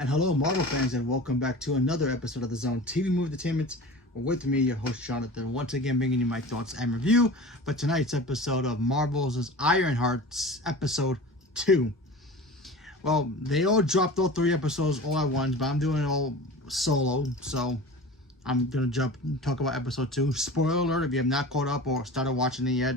And hello, Marvel fans, and welcome back to another episode of the Zone TV Movie Entertainment. With me, your host Jonathan, once again bringing you my thoughts and review for tonight's episode of Marvel's Ironheart, episode 2. Well, they all dropped all 3 episodes all at once, but I'm doing it all solo, so I'm gonna jump and talk about episode 2. Spoiler alert if you have not caught up or started watching it yet.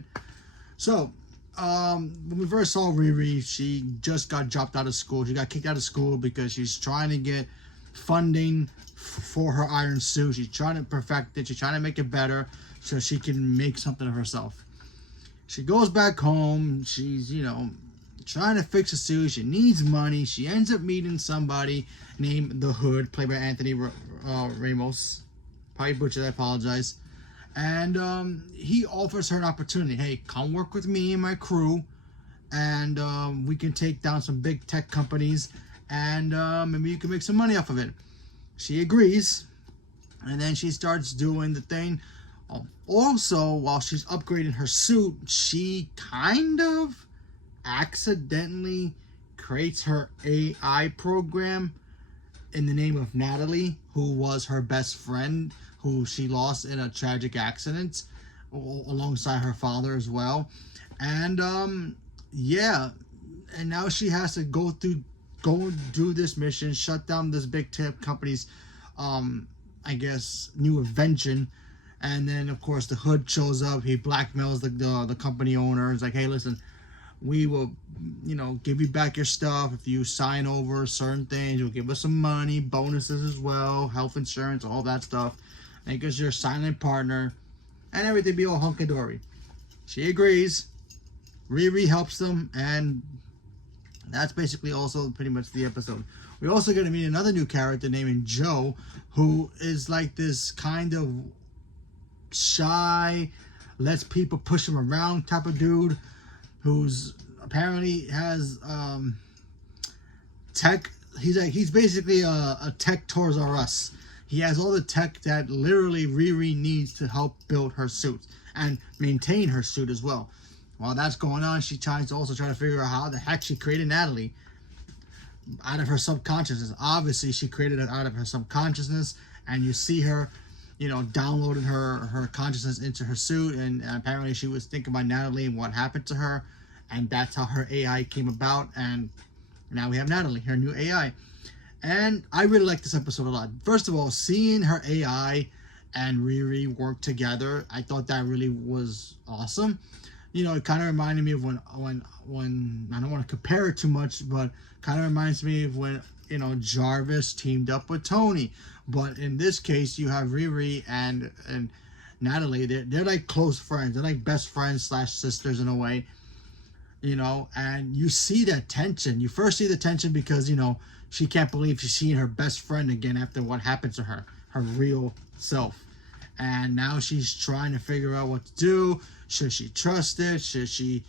So, when we first saw Riri, she just got dropped out of school. She got kicked out of school because she's trying to get funding for her iron suit. She's trying to perfect it. She's trying to make it better so she can make something of herself. She goes back home. She's, trying to fix a suit. She needs money. She ends up meeting somebody named The Hood, played by Anthony Ramos. Probably butchered, I apologize. And he offers her an opportunity. Hey, come work with me and my crew, and we can take down some big tech companies, and maybe you can make some money off of it. She agrees, and then she starts doing the thing. Also, while she's upgrading her suit, she kind of accidentally creates her AI program in the name of Natalie, who was her best friend, who she lost in a tragic accident alongside her father as well. And and now she has to go do this mission, shut down this big tech company's new invention. And then of course the Hood shows up. He blackmails the company owner. It's like, hey, listen, we will give you back your stuff if you sign over certain things. You'll give us some money, bonuses as well, health insurance, all that stuff, because you're a silent partner, and everything be all hunky-dory. She agrees. Riri helps them, and that's basically also pretty much the episode. We also get to meet another new character named Joe, who is like this kind of shy, lets people push him around type of dude, who's apparently has tech. He's basically a tech Toys R Us. He has all the tech that literally Riri needs to help build her suit and maintain her suit as well. While that's going on, she tries to figure out how the heck she created Natalie out of her subconsciousness. Obviously, she created it out of her subconsciousness, and you see her, downloading her consciousness into her suit, and apparently she was thinking about Natalie and what happened to her, and that's how her AI came about, and now we have Natalie, her new AI. And I really like this episode a lot. First of all, seeing her AI and Riri work together, I thought that really was awesome. It kind of reminded me of when I don't want to compare it too much, but kind of reminds me of when Jarvis teamed up with Tony. But in this case, you have Riri and Natalie. They're like close friends. They're like best friends / sisters in a way. And you see that tension. You first see the tension because she can't believe she's seeing her best friend again after what happened to her real self. And now she's trying to figure out what to do. Should she trust it? Should she,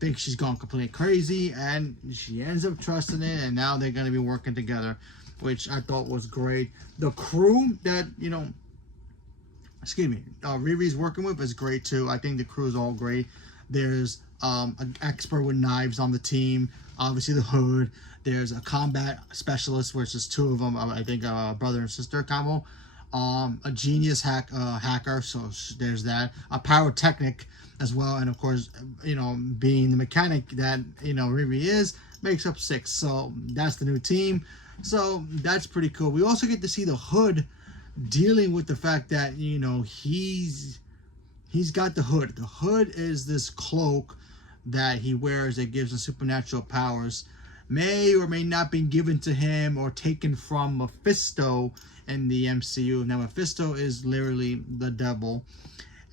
think she's gone completely crazy? And she ends up trusting it, and now they're going to be working together, which I thought was great. The crew that, Riri's working with is great too. I think the crew is all great. There's an expert with knives on the team, obviously the Hood. There's a combat specialist, which is 2 of them, I think brother and sister combo. A genius hacker, so there's that. A pyrotechnic as well, and of course, being the mechanic that Riri is, makes up 6. So that's the new team. So that's pretty cool. We also get to see the Hood dealing with the fact that he's got the Hood. The Hood is this cloak that he wears that gives him supernatural powers. May or may not be given to him or taken from Mephisto in the MCU. Now, Mephisto is literally the devil,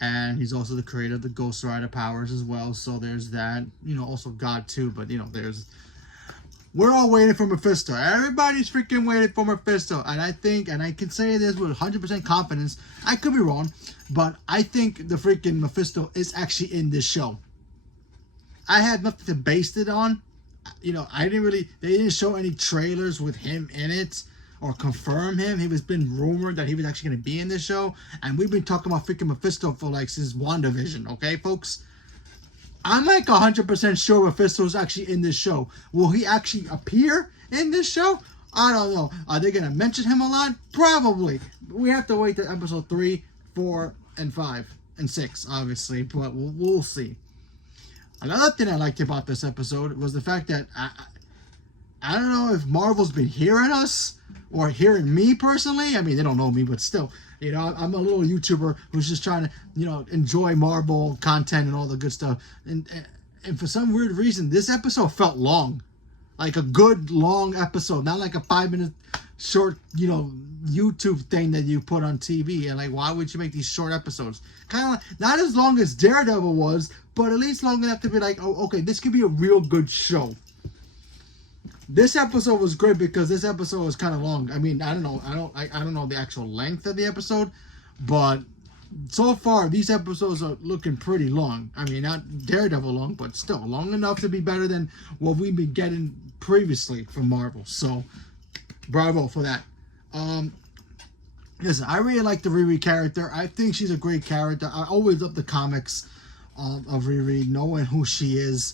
and he's also the creator of the Ghost Rider powers as well. So there's that. Also God too, but we're all waiting for Mephisto. Everybody's freaking waiting for Mephisto, and I think, and I can say this with 100% confidence, I could be wrong, but I think the freaking Mephisto is actually in this show. I had nothing to base it on. They didn't show any trailers with him in it or confirm him. He was been rumored that he was actually going to be in this show, and we've been talking about freaking Mephisto for since WandaVision, okay, folks? I'm like 100% sure Mephisto's actually in this show. Will he actually appear in this show? I don't know. Are they going to mention him a lot? Probably. We have to wait to episode 3, 4, and 5, and 6, obviously, but we'll see. Another thing I liked about this episode was the fact that I don't know if Marvel's been hearing us or hearing me personally. I mean, they don't know me, but still, you know, I'm a little YouTuber who's just trying to, you know, enjoy Marvel content and all the good stuff. And for some weird reason, this episode felt long. Like a good long episode, not like a 5-minute short, you know, YouTube thing that you put on TV. And like, why would you make these short episodes? Kind of like, not as long as Daredevil was, but at least long enough to be like, oh, okay, this could be a real good show. This episode was great because this episode was kind of long. I mean, I don't know the actual length of the episode, but so far these episodes are looking pretty long. I mean, not Daredevil long, but still long enough to be better than what we've been getting previously from Marvel. So, bravo for that. Listen, I really like the Riri character. I think she's a great character. I always love the comics of Riri, knowing who she is.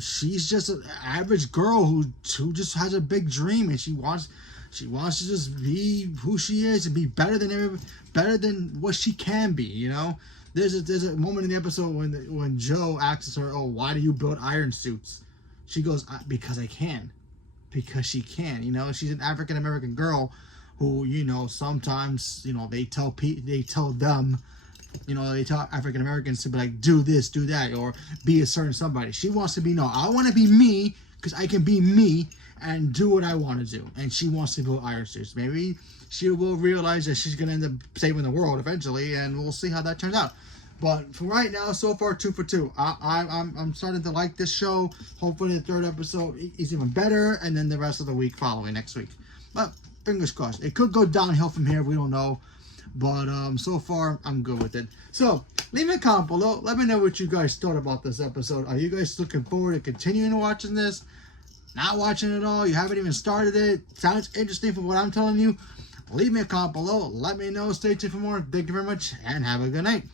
She's just an average girl who just has a big dream, and she wants to just be who she is and be better than what she can be. You know, there's a moment in the episode when Joe asks her, "Oh, why do you build iron suits?" She goes, "Because I can," because she can. You know, she's an African American girl who, you know, sometimes, you know, they tell them. You know, they tell African Americans to be like, do this, do that, or be a certain somebody. She wants to be, no, I want to be me because I can be me and do what I want to do. And she wants to build iron suits. Maybe she will realize that she's going to end up saving the world eventually, and we'll see how that turns out. But for right now, so far, 2 for 2. I'm starting to like this show. Hopefully the 3rd episode is even better, and then the rest of the week following next week. But fingers crossed. It could go downhill from here. We don't know. But so far, I'm good with it. So, leave me a comment below. Let me know what you guys thought about this episode. Are you guys looking forward to continuing watching this? Not watching it all? You haven't even started it? Sounds interesting from what I'm telling you? Leave me a comment below. Let me know. Stay tuned for more. Thank you very much, and have a good night.